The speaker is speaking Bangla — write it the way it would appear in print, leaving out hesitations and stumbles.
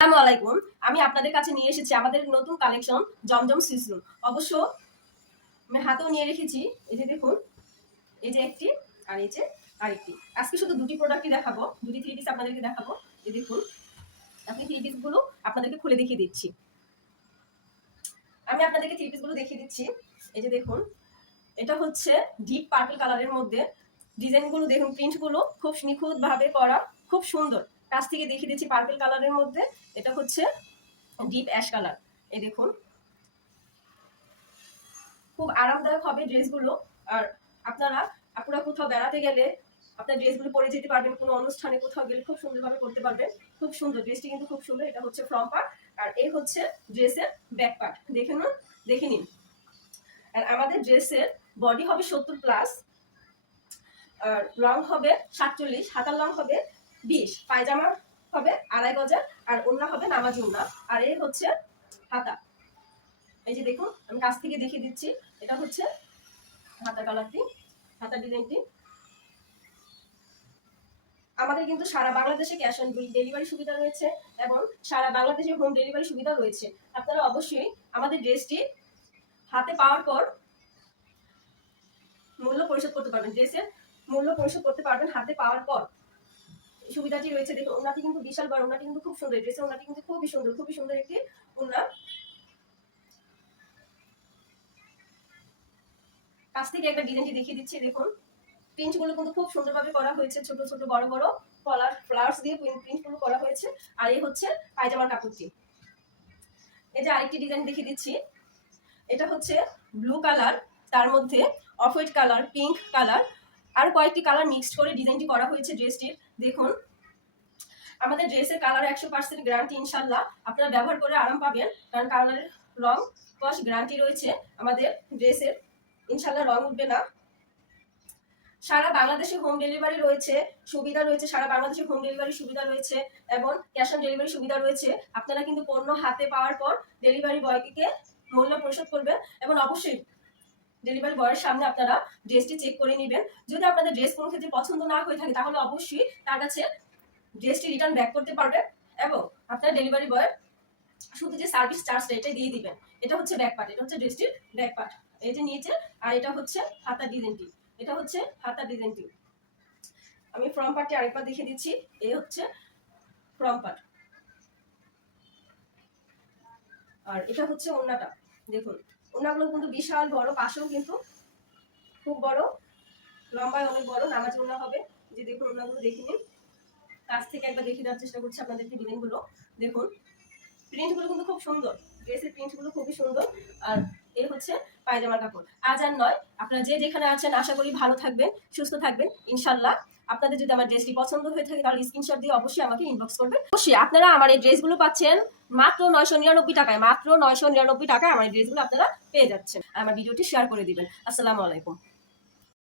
আসসালামু আলাইকুম। আমি আপনাদের কাছে নিয়ে এসেছি আমাদের নতুন কালেকশন জমজম সিসুন। অবশ্য আমি হাতেও নিয়ে রেখেছি। এই যে দেখুন, এই যে একটি আর এই যে আরেকটি। আজকে শুধু দুটি প্রোডাক্টই দেখাবো, দুটি থ্রি পিস আপনাদেরকে দেখাবো। এই দেখুন, আপনি থ্রি পিস গুলো আপনাদেরকে খুলে দেখিয়ে দিচ্ছি। আমি আপনাদেরকে থ্রি পিস গুলো দেখিয়ে দিচ্ছি। এই যে দেখুন, এটা হচ্ছে ডিপ পার্পল কালারের মধ্যে। ডিজাইনগুলো দেখুন, প্রিন্টগুলো খুব নিখুঁতভাবে করা, খুব সুন্দর। কাছ থেকে দেখিয়ে দিচ্ছি পার্পল কালারের মধ্যে। এটা হচ্ছে ডিপ অ্যাশ কালার। এই দেখুন, খুব আরামদায়ক হবে ড্রেসগুলো। আর আপনারা কোথাও বেড়াতে গেলে আপনার ড্রেসগুলো পরে যেতে পারবেন, কোনো অনুষ্ঠানে কোথাও গেলে খুব সুন্দরভাবে করতে পারবেন। খুব সুন্দর, ড্রেসটি কিন্তু খুব সুন্দর। এটা হচ্ছে ফ্রন্ট পার্ট আর এই হচ্ছে ড্রেসের ব্যাক পার্ট। দেখে নিন। আর আমাদের ড্রেসের বডি হবে 70+, আর লং হবে 47, হাতার লং হবে 20, পায়জামা হবে 2.5 গজের, আর ওড়না হবে নামাজ ওড়না। আর এই হচ্ছে হাতা। এই যে দেখুন, আমি কাছ থেকে দেখিয়ে দিচ্ছি। এটা হচ্ছে হাতার কালারটি, হাতার ডিজাইনটি। আমাদের কিন্তু সারা বাংলাদেশে ক্যাশ অন ডেলিভারি সুবিধা রয়েছে এবং সারা বাংলাদেশে হোম ডেলিভারি সুবিধা রয়েছে। আপনারা অবশ্যই আমাদের ড্রেসটি হাতে পাওয়ার পর মূল্য পরিশোধ করতে পারবেন। ড্রেসের মূল্য পরিশোধ করতে পারবেন হাতে পাওয়ার পর। সুবিধাটি রয়েছে। দেখুন, ওনাটি কিন্তু বিশাল বড়, ওনাটি কিন্তু খুব সুন্দর। ড্রেসের ওনাটি কিন্তু খুবই সুন্দর একটি ওনা। কাছ থেকে একটা ডিজাইনটি দেখিয়ে দিচ্ছি। দেখুন, প্রিন্টগুলো কিন্তু খুব সুন্দরভাবে করা হয়েছে, ছোট ছোট বড় বড় ফ্লাওয়ার্স দিয়ে প্রিন্টগুলো করা হয়েছে। আর এই হচ্ছে পায়জামার কাপড়টি। এই যে আরেকটি ডিজাইন দেখিয়ে দিচ্ছি। এটা হচ্ছে ব্লু কালার, তার মধ্যে off white colour, pink colour, আর কয়েকটি কালার মিক্সড করে ডিজাইনটি করা হয়েছে ড্রেসটির। দেখুন, আমাদের ড্রেসের কালার 100% গ্যারান্টি ইনশাল্লাহ। আপনারা ব্যবহার করে আরাম পাবেন, কারণ কালারের রং কস গ্যারান্টি রয়েছে আমাদের ড্রেসের। ইনশাল্লাহ রং উঠবে না। সারা বাংলাদেশে হোম ডেলিভারি রয়েছে, সুবিধা রয়েছে। সারা বাংলাদেশে হোম ডেলিভারি সুবিধা রয়েছে এবং ক্যাশ অন ডেলিভারি সুবিধা রয়েছে। আপনারা কিন্তু পণ্য হাতে পাওয়ার পর ডেলিভারি বয়কে মূল্য পরিশোধ করবেন এবং অবশ্যই ডেলিভারি বয়ের সামনে আপনারা ড্রেসটি চেক করে নেবেন। যদি আপনাদের ড্রেস কোনো ক্ষেত্রে পছন্দ না হয়ে থাকে, তাহলে অবশ্যই তার কাছে ড্রেসটি রিটার্ন ব্যাক করতে পারবেন এবং আপনার ডেলিভারি বয়ের শুধু যে সার্ভিস চার্জটা এটাই দিয়ে দিবেন। এটা হচ্ছে ব্যাক পার্ট, এটা হচ্ছে ড্রেসটির ব্যাক পার্ট। এই যে নিচে, আর এটা হচ্ছে হাতার ডিজাইনটি। এটা হচ্ছে হাতার ডিজাইনটি। আমি ফ্রন্ট পার্টটি আরেকবার দেখিয়ে দিচ্ছি। এই হচ্ছে ফ্রন্ট পার্ট, আর এটা হচ্ছে ওড়নাটা। দেখুন, ওড়নাগুলো কিন্তু বিশাল বড়, পাশেও কিন্তু খুব বড়, লম্বায় অনেক বড় নামাজ ওড়না হবে। যে দেখুন, ওড়নাগুলো দেখে নিন। কাছ থেকে একবার দেখিয়ে দেওয়ার চেষ্টা করছি আপনাদেরকে ডিজাইনগুলো। দেখুন, প্রিন্টগুলো কিন্তু খুব সুন্দর, ড্রেসের প্রিন্টগুলো খুবই সুন্দর। আর এই হচ্ছে পায়জামার কাপড়। আজ আর নয়, আপনারা যে যেখানে আছেন আশা করি ভালো থাকবেন, সুস্থ থাকবেন ইনশাল্লাহ। আপনাদের যদি আমার ড্রেসটি পছন্দ হয়ে থাকে, তাহলে স্ক্রিনশট দিয়ে অবশ্যই আমাকে ইনবক্স করবেন। অবশ্যই আপনারা আমার এই ড্রেসগুলো পাচ্ছেন মাত্র 999 টাকায়। মাত্র 999 টাকায় আমার এই ড্রেসগুলো আপনারা পেয়ে যাচ্ছেন। আমার ভিডিওটি শেয়ার করে দিবেন। আসসালামু আলাইকুম।